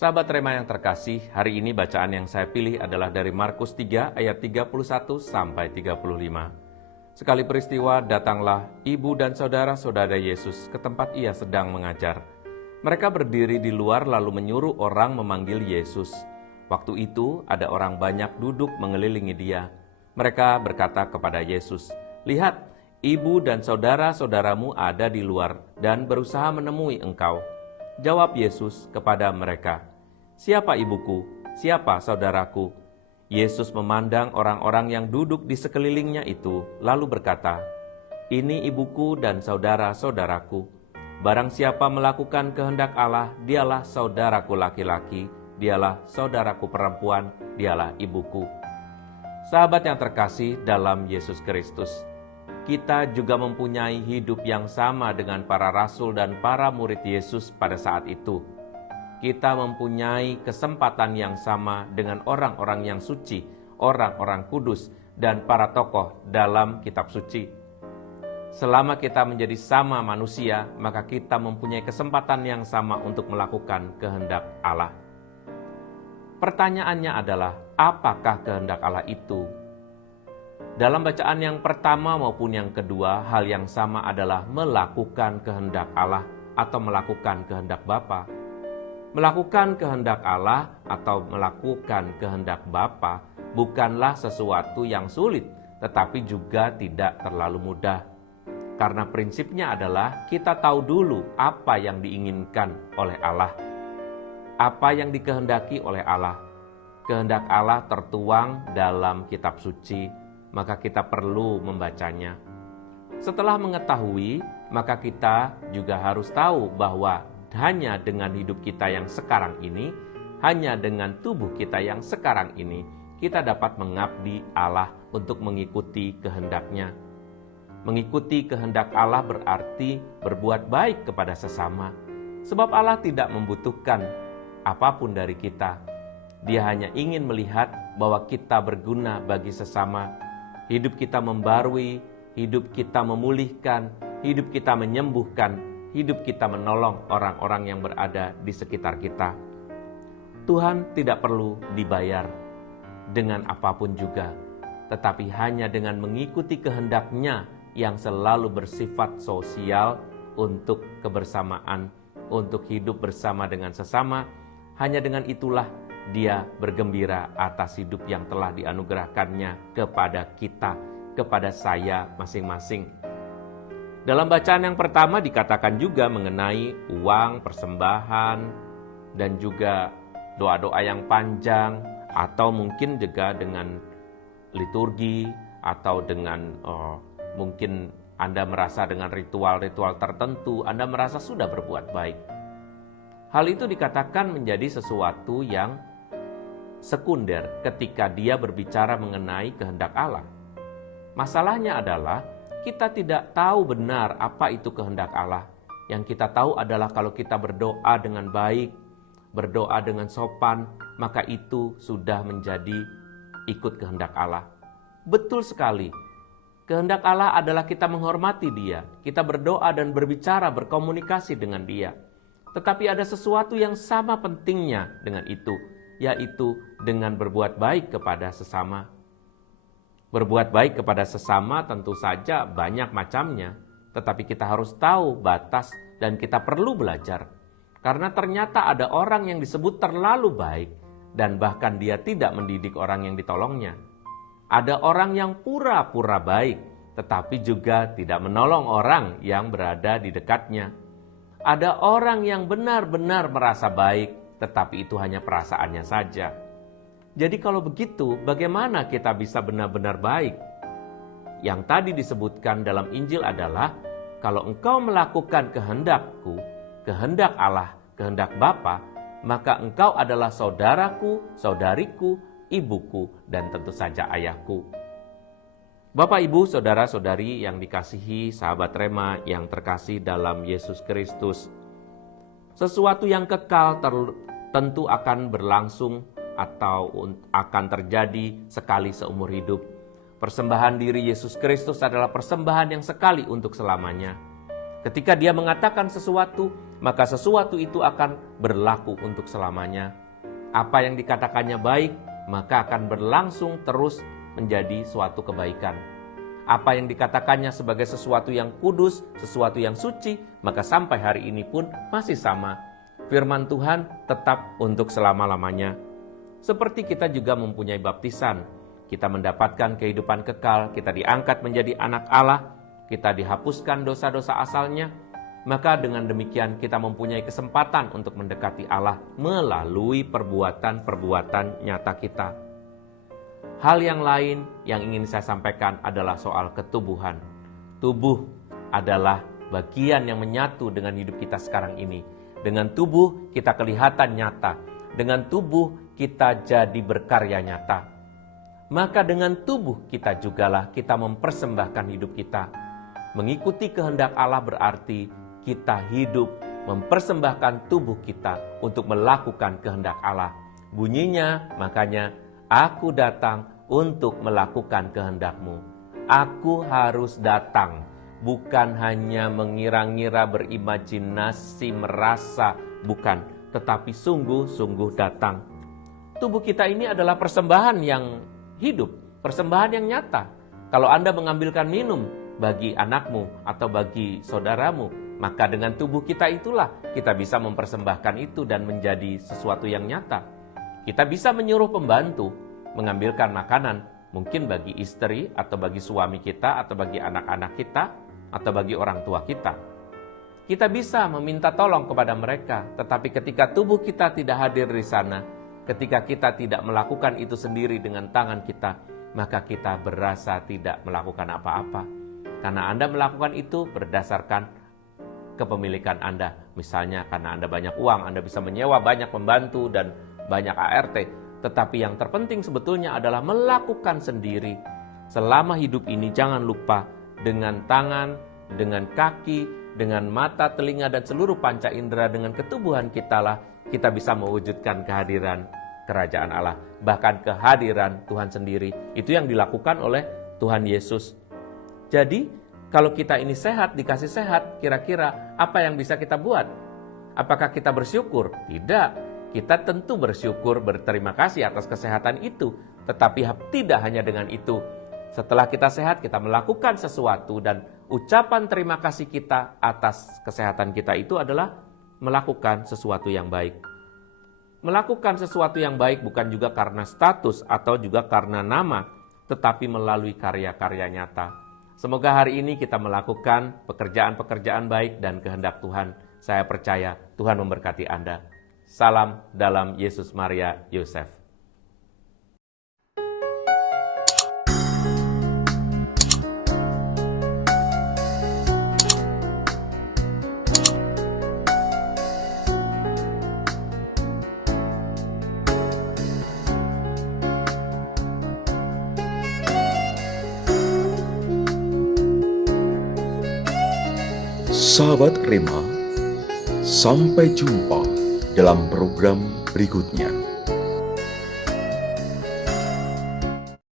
Sahabat Rema yang terkasih, hari ini bacaan yang saya pilih adalah dari Markus 3 ayat 31 sampai 35. Sekali peristiwa datanglah ibu dan saudara-saudara Yesus ke tempat ia sedang mengajar. Mereka berdiri di luar lalu menyuruh orang memanggil Yesus. Waktu itu ada orang banyak duduk mengelilingi dia. Mereka berkata kepada Yesus, "Lihat, ibu dan saudara-saudaramu ada di luar dan berusaha menemui engkau." Jawab Yesus kepada mereka, "Siapa ibuku? Siapa saudaraku?" Yesus memandang orang-orang yang duduk di sekelilingnya itu, lalu berkata, "Ini ibuku dan saudara-saudaraku. Barang siapa melakukan kehendak Allah, dialah saudaraku laki-laki, dialah saudaraku perempuan, dialah ibuku." Sahabat yang terkasih dalam Yesus Kristus, kita juga mempunyai hidup yang sama dengan para rasul dan para murid Yesus pada saat itu. Kita mempunyai kesempatan yang sama dengan orang-orang yang suci, orang-orang kudus, dan para tokoh dalam kitab suci. Selama kita menjadi sama manusia, maka kita mempunyai kesempatan yang sama untuk melakukan kehendak Allah. Pertanyaannya adalah, apakah kehendak Allah itu? Dalam bacaan yang pertama maupun yang kedua, hal yang sama adalah melakukan kehendak Allah atau melakukan kehendak Bapa. Melakukan kehendak Allah atau melakukan kehendak Bapa bukanlah sesuatu yang sulit, tetapi juga tidak terlalu mudah. Karena prinsipnya adalah kita tahu dulu apa yang diinginkan oleh Allah, apa yang dikehendaki oleh Allah. Kehendak Allah tertuang dalam kitab suci, maka kita perlu membacanya. Setelah mengetahui, maka kita juga harus tahu bahwa hanya dengan hidup kita yang sekarang ini, hanya dengan tubuh kita yang sekarang ini, kita dapat mengabdi Allah untuk mengikuti kehendak-Nya. Mengikuti kehendak Allah berarti berbuat baik kepada sesama. Sebab Allah tidak membutuhkan apapun dari kita. Dia hanya ingin melihat bahwa kita berguna bagi sesama. Hidup kita membarui, hidup kita memulihkan, hidup kita menyembuhkan, hidup kita menolong orang-orang yang berada di sekitar kita. Tuhan tidak perlu dibayar dengan apapun juga, tetapi hanya dengan mengikuti kehendak-Nya yang selalu bersifat sosial untuk kebersamaan, untuk hidup bersama dengan sesama. Hanya dengan itulah Dia bergembira atas hidup yang telah dianugerahkannya kepada kita, kepada saya masing-masing. Dalam bacaan yang pertama dikatakan juga mengenai uang, persembahan, dan juga doa-doa yang panjang, atau mungkin juga dengan liturgi, atau dengan mungkin Anda merasa dengan ritual-ritual tertentu, Anda merasa sudah berbuat baik. Hal itu dikatakan menjadi sesuatu yang sekunder ketika dia berbicara mengenai kehendak Allah. Masalahnya adalah kita tidak tahu benar apa itu kehendak Allah. Yang kita tahu adalah kalau kita berdoa dengan baik, berdoa dengan sopan, maka itu sudah menjadi ikut kehendak Allah. Betul sekali. Kehendak Allah adalah kita menghormati Dia, kita berdoa dan berbicara, berkomunikasi dengan Dia. Tetapi ada sesuatu yang sama pentingnya dengan itu, yaitu dengan berbuat baik kepada sesama. Berbuat baik kepada sesama tentu saja banyak macamnya, tetapi kita harus tahu batas dan kita perlu belajar. Karena ternyata ada orang yang disebut terlalu baik dan bahkan dia tidak mendidik orang yang ditolongnya. Ada orang yang pura-pura baik tetapi juga tidak menolong orang yang berada di dekatnya. Ada orang yang benar-benar merasa baik tetapi itu hanya perasaannya saja. Jadi kalau begitu, bagaimana kita bisa benar-benar baik? Yang tadi disebutkan dalam Injil adalah, kalau engkau melakukan kehendak-Ku, kehendak Allah, kehendak Bapa, maka engkau adalah saudaraku, saudariku, ibuku, dan tentu saja ayahku. Bapak, Ibu, saudara-saudari yang dikasihi sahabat Rema yang terkasih dalam Yesus Kristus, sesuatu yang kekal tentu akan berlangsung atau akan terjadi sekali seumur hidup. Persembahan diri Yesus Kristus adalah persembahan yang sekali untuk selamanya. Ketika Dia mengatakan sesuatu, maka sesuatu itu akan berlaku untuk selamanya. Apa yang dikatakannya baik, maka akan berlangsung terus menjadi suatu kebaikan. Apa yang dikatakannya sebagai sesuatu yang kudus, sesuatu yang suci, maka sampai hari ini pun masih sama. Firman Tuhan tetap untuk selama-lamanya. Seperti kita juga mempunyai baptisan, kita mendapatkan kehidupan kekal, kita diangkat menjadi anak Allah, kita dihapuskan dosa-dosa asalnya, maka dengan demikian kita mempunyai kesempatan untuk mendekati Allah melalui perbuatan-perbuatan nyata kita. Hal yang lain yang ingin saya sampaikan adalah soal ketubuhan. Tubuh adalah bagian yang menyatu dengan hidup kita sekarang ini. Dengan tubuh kita kelihatan nyata. Dengan tubuh kita jadi berkarya nyata. Maka dengan tubuh kita jugalah kita mempersembahkan hidup kita. Mengikuti kehendak Allah berarti kita hidup mempersembahkan tubuh kita untuk melakukan kehendak Allah. Bunyinya makanya, aku datang untuk melakukan kehendak-Mu. Aku harus datang, bukan hanya mengira-ngira, berimajinasi, merasa, bukan, tetapi sungguh-sungguh datang. Tubuh kita ini adalah persembahan yang hidup, persembahan yang nyata. Kalau Anda mengambilkan minum bagi anakmu atau bagi saudaramu, maka dengan tubuh kita itulah kita bisa mempersembahkan itu dan menjadi sesuatu yang nyata. Kita bisa menyuruh pembantu mengambilkan makanan, mungkin bagi istri atau bagi suami kita atau bagi anak-anak kita atau bagi orang tua kita. Kita bisa meminta tolong kepada mereka, tetapi ketika tubuh kita tidak hadir di sana, ketika kita tidak melakukan itu sendiri dengan tangan kita, maka kita berasa tidak melakukan apa-apa. Karena Anda melakukan itu berdasarkan kepemilikan Anda. Misalnya karena Anda banyak uang, Anda bisa menyewa banyak pembantu dan banyak ART. Tetapi yang terpenting sebetulnya adalah melakukan sendiri. Selama hidup ini jangan lupa dengan tangan, dengan kaki, dengan mata, telinga, dan seluruh panca indera, dengan ketubuhan kitalah kita bisa mewujudkan kehadiran kerajaan Allah. Bahkan kehadiran Tuhan sendiri. Itu yang dilakukan oleh Tuhan Yesus. Jadi, kalau kita ini sehat, dikasih sehat, kira-kira apa yang bisa kita buat? Apakah kita bersyukur? Tidak. Kita tentu bersyukur, berterima kasih atas kesehatan itu. Tetapi tidak hanya dengan itu. Setelah kita sehat, kita melakukan sesuatu dan ucapan terima kasih kita atas kesehatan kita itu adalah melakukan sesuatu yang baik. Melakukan sesuatu yang baik bukan juga karena status atau juga karena nama, tetapi melalui karya-karya nyata. Semoga hari ini kita melakukan pekerjaan-pekerjaan baik dan kehendak Tuhan. Saya percaya Tuhan memberkati Anda. Salam dalam Yesus Maria Yosef. Sahabat Rema, sampai jumpa dalam program berikutnya.